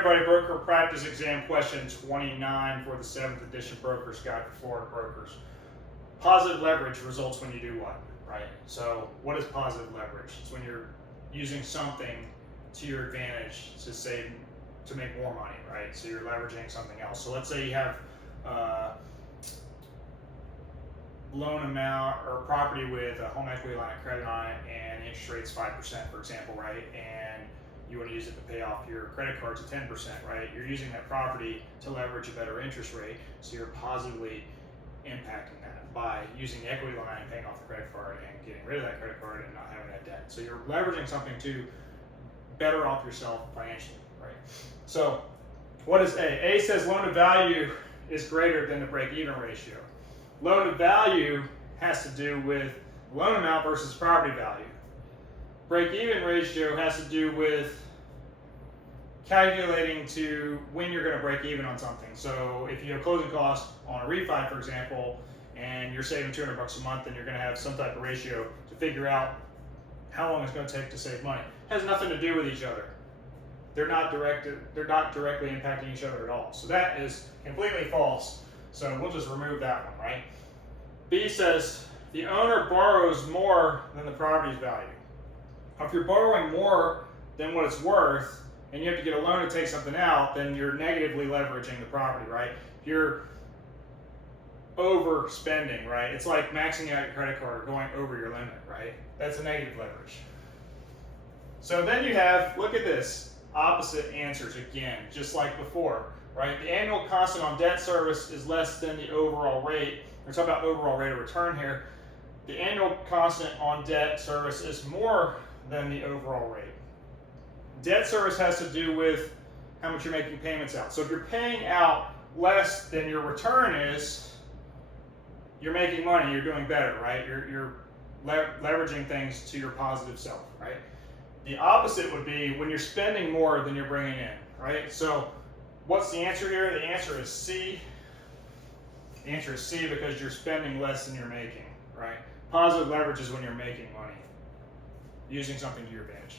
Everybody, broker practice exam question 29 for the 7th edition Broker's Guide for Florida Brokers. Positive leverage results when you do what, right? So what is positive leverage? It's when you're using something to your advantage to make more money, right? So you're leveraging something else. So let's say you have loan amount or property with a home equity line of credit on it and the interest rate's 5%, for example, right? And you want to use it to pay off your credit cards at 10%, right? You're using that property to leverage a better interest rate, so you're positively impacting that by using the equity line and paying off the credit card and getting rid of that credit card and not having that debt. So you're leveraging something to better off yourself financially, right? So what is A? A says loan to value is greater than the break-even ratio. Loan to value has to do with loan amount versus property value. Break-even ratio has to do with calculating to when you're going to break even on something. So if you have closing costs on a refi, for example, and you're saving $200 a month, then you're going to have some type of ratio to figure out how long it's going to take to save money. It has nothing to do with each other. They're not directly impacting each other at all. So that is completely false. So we'll just remove that one, right? B says the owner borrows more than the property's value. If you're borrowing more than what it's worth and you have to get a loan to take something out, then you're negatively leveraging the property, right? You're overspending, right? It's like maxing out your credit card or going over your limit, right? That's a negative leverage. So then you have, look at this, opposite answers again, just like before, right? The annual constant on debt service is less than the overall rate. We're talking about overall rate of return here. The annual constant on debt service is more than the overall rate. Debt service has to do with how much you're making payments out. So if you're paying out less than your return is, you're making money, you're doing better, right? You're leveraging things to your positive self, right? The opposite would be when you're spending more than you're bringing in, right? So what's the answer here? The answer is C. The answer is C because you're spending less than you're making, right? Positive leverage is when you're making money, using something to your advantage.